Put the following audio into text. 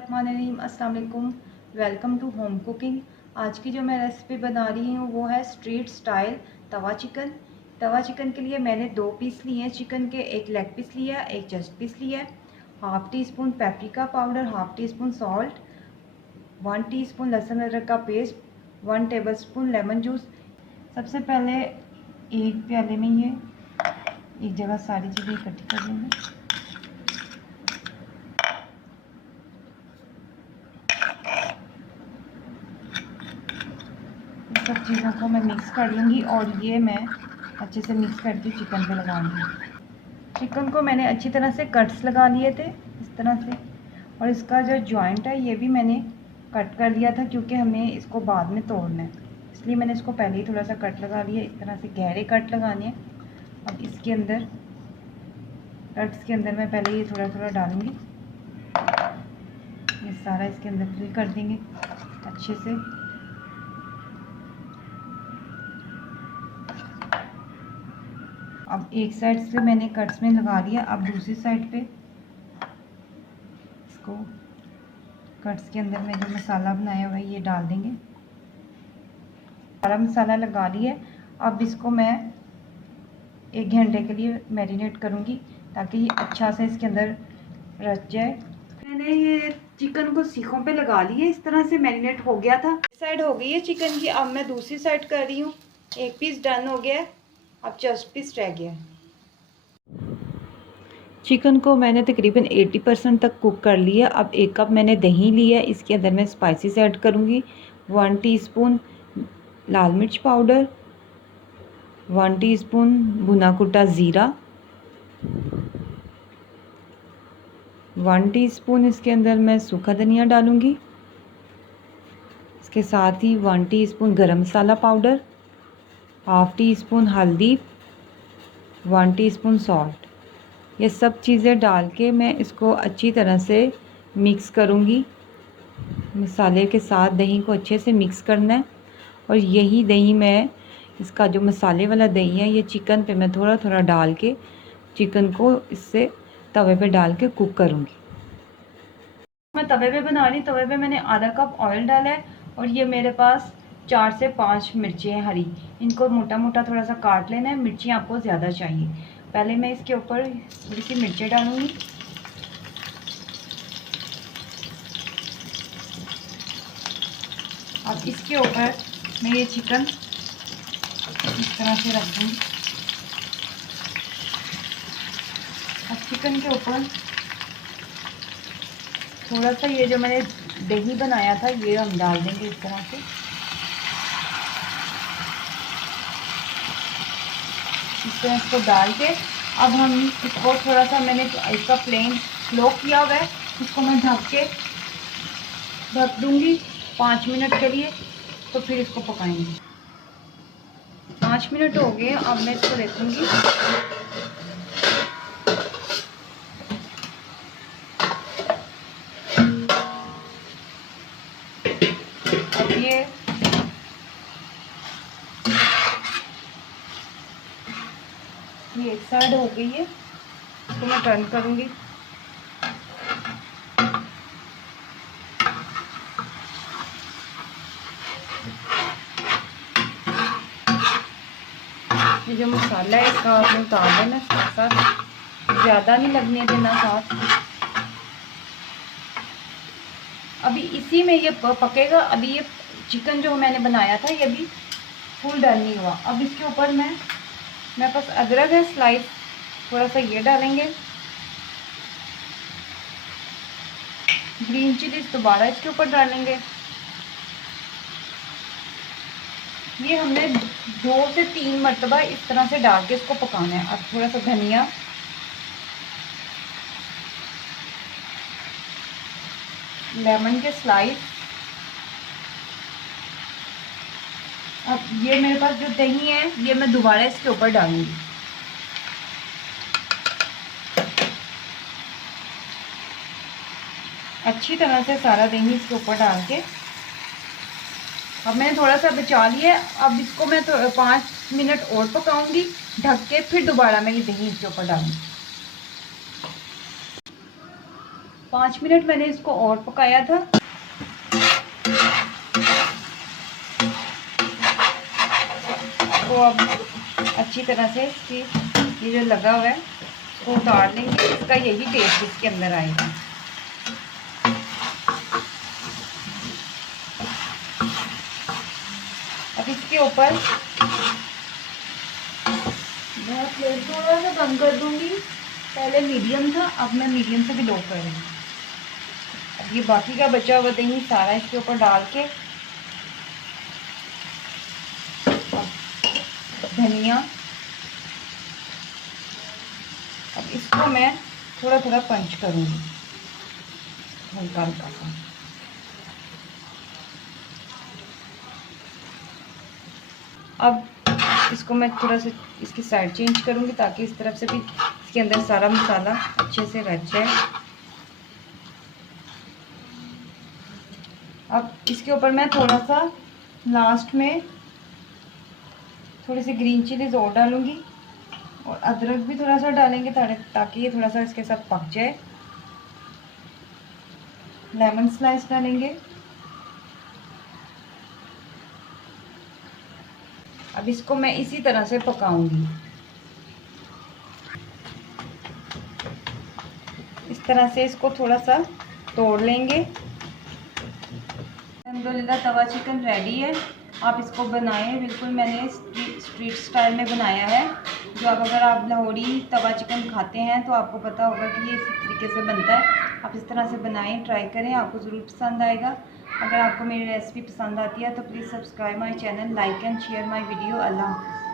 बिस्मिल्लाहिर्रहमानिर्रहीम। अस्सलाम वालेकुम। Welcome to home cooking. आज की जो मैं रेसिपी बना रही हूँ वो है स्ट्रीट स्टाइल तवा चिकन। तवा चिकन के लिए मैंने 2 पीस लिए हैं चिकन के, एक लेग पीस लिया, एक चेस्ट पीस लिया, half tea spoon paprika powder, half tea spoon salt, 1 teaspoon लहसुन अदरक का पेस्ट, 1 टेबलस्पून लेमन जूस। सबसे पहले एक प्याले में ये एक जगह सारी चीज़ें इकट्ठी कर लेंगे। सब चीज़ों को मैं मिक्स कर लूँगी और ये मैं अच्छे से मिक्स करके चिकन पे लगाऊंगी। चिकन को मैंने अच्छी तरह से कट्स लगा लिए थे इस तरह से, और इसका जो जॉइंट है ये भी मैंने कट कर लिया था क्योंकि हमें इसको बाद में तोड़ना है, इसलिए मैंने इसको पहले ही थोड़ा सा कट लगा लिया। इस तरह से गहरे कट लगाने हैं। अब इसके अंदर कट्स के अंदर मैं पहले ये थोड़ा थोड़ा डालूँगी, ये सारा इसके अंदर फिल कर देंगे अच्छे से। अब एक साइड से मैंने कट्स में लगा लिया, अब दूसरी साइड पे इसको कट्स के अंदर में जो मसाला बनाया हुआ है ये डाल देंगे। सारा मसाला लगा लिया। अब इसको मैं 1 घंटे के लिए मैरिनेट करूँगी ताकि ये अच्छा से इसके अंदर रच जाए। मैंने ये चिकन को सीखों पे लगा लिया, इस तरह से मैरिनेट हो गया था। साइड हो गई है चिकन की, अब मैं दूसरी साइड कर रही हूँ। एक पीस डन हो गया है, अब चेस्ट पीस रह गया है। चिकन को मैंने तकरीबन 80% तक कुक कर लिया। अब 1 कप मैंने दही लिया, इसके अंदर मैं स्पाइसेस ऐड करूँगी। 1 टीस्पून लाल मिर्च पाउडर, 1 टीस्पून भुना कुटा ज़ीरा, 1 टीस्पून इसके अंदर मैं सूखा धनिया डालूँगी। इसके साथ ही 1 टीस्पून गरम मसाला पाउडर, हाफ़ टी स्पून हल्दी, 1 टीस्पून सॉल्ट। ये सब चीज़ें डाल के मैं इसको अच्छी तरह से मिक्स करूँगी। मसाले के साथ दही को अच्छे से मिक्स करना है, और यही दही मैं इसका जो मसाले वाला दही है ये चिकन पे मैं थोड़ा थोड़ा डाल के चिकन को इससे तवे पे डाल के कुक करूँगी। मैं तवे पे बना रही, तवे पे मैंने आधा कप ऑयल डाला है, और ये मेरे पास 4 से 5 मिर्चें हैं हरी, इनको मोटा मोटा थोड़ा सा काट लेना है। मिर्ची आपको ज़्यादा चाहिए। पहले मैं इसके ऊपर थोड़ी सी मिर्चें डालूंगी, अब इसके ऊपर मैं ये चिकन इस तरह से रख दूँगी। अब चिकन के ऊपर थोड़ा सा ये जो मैंने दही बनाया था ये हम डाल देंगे इस तरह से। इस तरह इसको डाल के अब हम इसको थोड़ा सा, मैंने इसका फ्लेम स्लो किया हुआ है, इसको मैं ढक दूँगी 5 मिनट के लिए, तो फिर इसको पकाएंगे। 5 मिनट हो गए, अब मैं इसको देखूँगी। अब ये एक साइड हो गई है, इसको मैं टर्न करूँगी। ये जो मसाला है इसका आपने उतार देना साथ साथ, ज़्यादा नहीं लगने देना साथ। अभी इसी में ये पकेगा। अभी ये चिकन जो मैंने बनाया था ये भी फुल डन नहीं हुआ। अब इसके ऊपर मेरे पास अदरक है स्लाइस, थोड़ा सा ये डालेंगे। ग्रीन चिलीज दोबारा इसके ऊपर डालेंगे। ये हमने 2 से 3 मरतबा इस तरह से डाल के इसको पकाना है। अब थोड़ा सा धनिया, लेमन के स्लाइस। अब ये मेरे पास जो दही है ये मैं दोबारा इसके ऊपर डालूंगी। अच्छी तरह से सारा दही इसके ऊपर डाल के अब मैंने थोड़ा सा बचा लिया। अब इसको मैं तो 5 मिनट और पकाऊंगी ढक के, फिर दोबारा मैं ये दही इसके ऊपर डालूंगी। 5 मिनट मैंने इसको और पकाया था। तो अब अच्छी तरह से इसकी ये जो लगा हुआ है इसको उतार लेंगे। इसका यही टेस्ट इसके अंदर आएगा। अब इसके ऊपर मैं फ्लेम थोड़ा सा कम कर दूंगी। पहले मीडियम था, अब मैं मीडियम से भी लो कर रही हूँ। अब ये बाकी का बचा हुआ दही सारा इसके ऊपर डाल के, धनिया, अब इसको मैं थोड़ा थोड़ा पंच करूँगी, हल्का हल्का सा। अब इसको मैं थोड़ा सा इसकी साइड चेंज करूँगी ताकि इस तरफ से भी इसके अंदर सारा मसाला अच्छे से रच जाए। अब इसके ऊपर मैं थोड़ा सा लास्ट में थोड़ी सी ग्रीन चिलीज और डालूँगी और अदरक भी थोड़ा सा डालेंगे ताकि ये थोड़ा सा इसके साथ पक जाए। लेमन स्लाइस डालेंगे। अब इसको मैं इसी तरह से पकाऊंगी। इस तरह से इसको थोड़ा सा तोड़ लेंगे। अल्हम्दुलिल्लाह तवा चिकन रेडी है। आप इसको बनाएं, बिल्कुल मैंने स्ट्रीट स्टाइल में बनाया है। जो अगर आप लाहौरी तवा चिकन खाते हैं तो आपको पता होगा कि ये इसी तरीके से बनता है। आप इस तरह से बनाएं, ट्राई करें, आपको ज़रूर पसंद आएगा। अगर आपको मेरी रेसिपी पसंद आती है तो please subscribe my channel, like and share my video. अल्लाह हाफ़िज़।